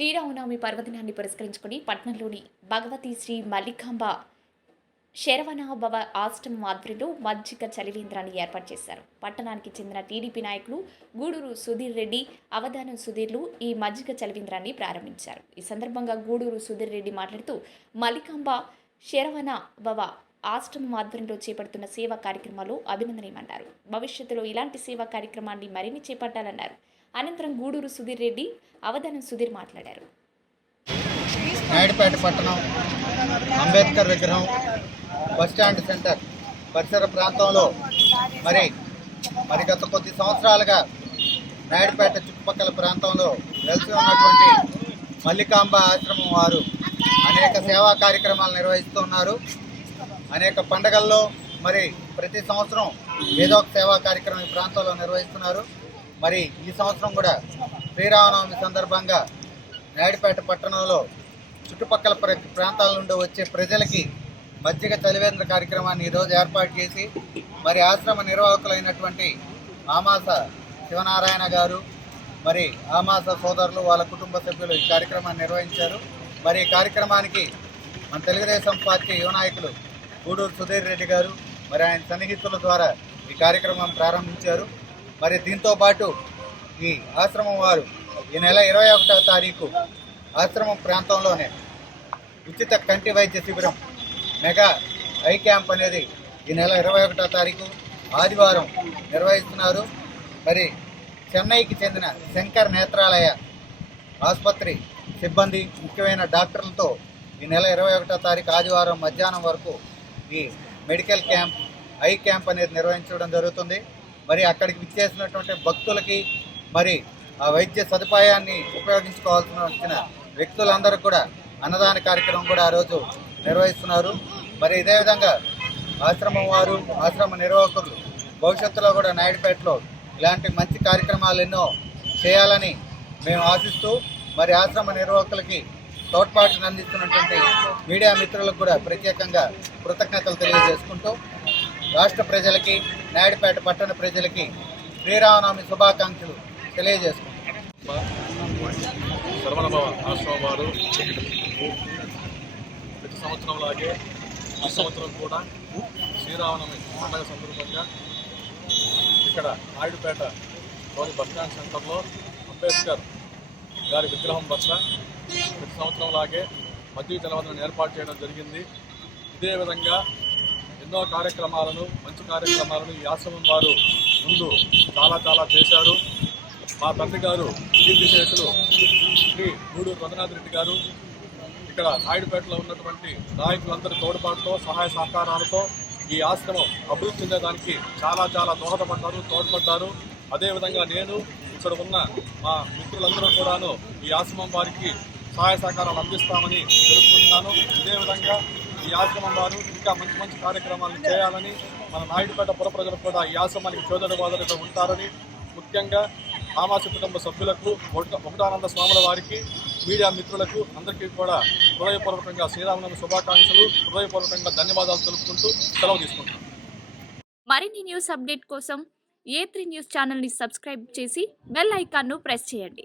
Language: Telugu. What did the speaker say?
శ్రీరామనవమి పర్వదినాన్ని పురస్కరించుకుని పట్నంలోని భగవతి శ్రీ మల్లికాంబ శరవణాభవ ఆశ్రమం ఆధ్వర్యంలో మజ్జిగ చలివేంద్రాన్ని ఏర్పాటు చేశారు. పట్టణానికి చెందిన టీడీపీ నాయకులు గూడూరు సుధీర్ రెడ్డి అవధానం సుధీర్లు ఈ మజ్జిగ చలివేంద్రాన్ని ప్రారంభించారు. ఈ సందర్భంగా గూడూరు సుధీర్ రెడ్డి మాట్లాడుతూ మల్లికాంబ శరవణ భవ ఆశ్రమం ఆధ్వర్యంలో చేపడుతున్న సేవా కార్యక్రమాలు అభినందనీయమన్నారు. భవిష్యత్తులో ఇలాంటి సేవా కార్యక్రమాన్ని మరిన్ని చేపట్టాలన్నారు. అనంతరం గూడూరు సుధీర్ రెడ్డి అవధానం సుధీర్ మాట్లాడారు. నాయుడుపేట పట్టణం అంబేద్కర్ విగ్రహం బస్టాండ్ సెంటర్ పరిసర ప్రాంతంలో మరి మరి గత కొద్ది సంవత్సరాలుగా నాయుడుపేట చుట్టుపక్కల ప్రాంతంలో వెలిసి ఉన్నటువంటి మల్లికాంబ ఆశ్రమం వారు అనేక సేవా కార్యక్రమాలు నిర్వహిస్తున్నారు. అనేక పండగల్లో మరి ప్రతి సంవత్సరం ఏదో ఒక సేవా కార్యక్రమం ఈ ప్రాంతంలో నిర్వహిస్తున్నారు. మరి ఈ సంవత్సరం కూడా శ్రీరామనవమి సందర్భంగా నాయుడుపేట పట్టణంలో చుట్టుపక్కల ప్రాంతాల నుండి వచ్చే ప్రజలకి మజ్జిగ చలివేంద్ర కార్యక్రమాన్ని ఈరోజు ఏర్పాటు చేసి మరి ఆశ్రమ నిర్వాహకులైనటువంటి ఆమాస శివనారాయణ గారు మరి ఆమాస సోదరులు వాళ్ళ కుటుంబ సభ్యులు ఈ కార్యక్రమాన్ని నిర్వహించారు. మరి ఈ కార్యక్రమానికి మన తెలుగుదేశం పార్టీ యువ నాయకులు గూడూరు సుధీర్ రెడ్డి గారు మరి ఆయన సన్నిహితుల ద్వారా ఈ కార్యక్రమం ప్రారంభించారు. మరి దీంతో పాటు ఈ ఆశ్రమం వారు ఈ నెల ఇరవై ఒకటవ తారీఖు ఆశ్రమం ప్రాంతంలోనే ఉచిత కంటి వైద్య శిబిరం మెగా ఐ క్యాంప్ అనేది ఈ నెల ఇరవై ఒకటో తారీఖు ఆదివారం నిర్వహిస్తున్నారు. మరి చెన్నైకి చెందిన శంకర్ నేత్రాలయ ఆసుపత్రి సిబ్బంది ముఖ్యమైన డాక్టర్లతో ఈ నెల ఇరవై ఒకటో తారీఖు ఆదివారం మధ్యాహ్నం వరకు ఈ మెడికల్ క్యాంప్ ఐ క్యాంప్ అనేది నిర్వహించడం జరుగుతుంది. మరి అక్కడికి విచ్చేసినటువంటి భక్తులకి మరి ఆ వైద్య సదుపాయాన్ని ఉపయోగించుకోవాల్సిన వచ్చిన వ్యక్తులందరూ కూడా అన్నదాన కార్యక్రమం కూడా ఆ రోజు నిర్వహిస్తున్నారు. మరి ఇదే విధంగా ఆశ్రమం వారు ఆశ్రమ నిర్వాహకులు భవిష్యత్తులో కూడా నాయుడుపేటలో ఇలాంటి మంచి కార్యక్రమాలు ఎన్నో చేయాలని మేము ఆశిస్తూ మరి ఆశ్రమ నిర్వాహకులకి తోడ్పాటును అందిస్తున్నటువంటి మీడియా మిత్రులకు కూడా ప్రత్యేకంగా కృతజ్ఞతలు తెలియజేసుకుంటూ రాష్ట్ర ప్రజలకి నాయుడుపేట పట్టణ ప్రజలకి శ్రీరామనవమి శుభాకాంక్షలు తెలియజేసుకుంటాం శరవణభవ ఆశ్రమం వారు ప్రతి సంవత్సరంలాగే ఈ సంవత్సరం కూడా శ్రీరామనవమి పండగ సందర్భంగా ఇక్కడ నాయుడుపేట లోని బస్టాండ్ సెంటర్లో అంబేద్కర్ గారి విగ్రహం వద్ద ప్రతి సంవత్సరం లాగే మధ్య జలవదనం ఏర్పాటు చేయడం జరిగింది. ఇదే విధంగా ఎన్నో కార్యక్రమాలను మంచి కార్యక్రమాలను ఈ ఆశ్రమం వారు ముందు చాలా చాలా చేశారు. మా తండ్రి గారు కీర్తిశేషులు శ్రీ గూడూరు రఘునాథ్ రెడ్డి గారు ఇక్కడ నాయుడుపేటలో ఉన్నటువంటి నాయకులందరి తోడ్పాటుతో సహాయ సహకారాలతో ఈ ఆశ్రమం అభివృద్ధి చెందేదానికి చాలా చాలా దోహదపడ్డారు తోడ్పడ్డారు. అదేవిధంగా నేను ఇక్కడ ఉన్న మా మిత్రులందరూ కూడాను ఈ ఆశ్రమం వారికి సహాయ సహకారాలు అందిస్తామని తెలుపుకుంటున్నాను. ఇదే విధంగా ఈ ఆశ్రమం వారు ఇంకా మంచి మంచి కార్యక్రమాలను చేయాలని మన నాయుడుపేట పుర ప్రజలు కూడా ఈ ఆశ్రమానికి చోదరి బాధలుగా ఉంటారని ముఖ్యంగా ఆమాస కుటుంబ సభ్యులకు ఒకటానంద స్వాముల వారికి మీడియా మిత్రులకు అందరికీ కూడా హృదయపూర్వకంగా శ్రీరామనవమి శుభాకాంక్షలు హృదయపూర్వకంగా ధన్యవాదాలు తెలుపుకుంటూ సెలవు తీసుకుంటాం మరిన్ని న్యూస్ అప్డేట్ కోసం ఏ త్రీ న్యూస్ ఛానల్ని సబ్స్క్రైబ్ చేసి బెల్ ఐకాన్ను ప్రెస్ చేయండి.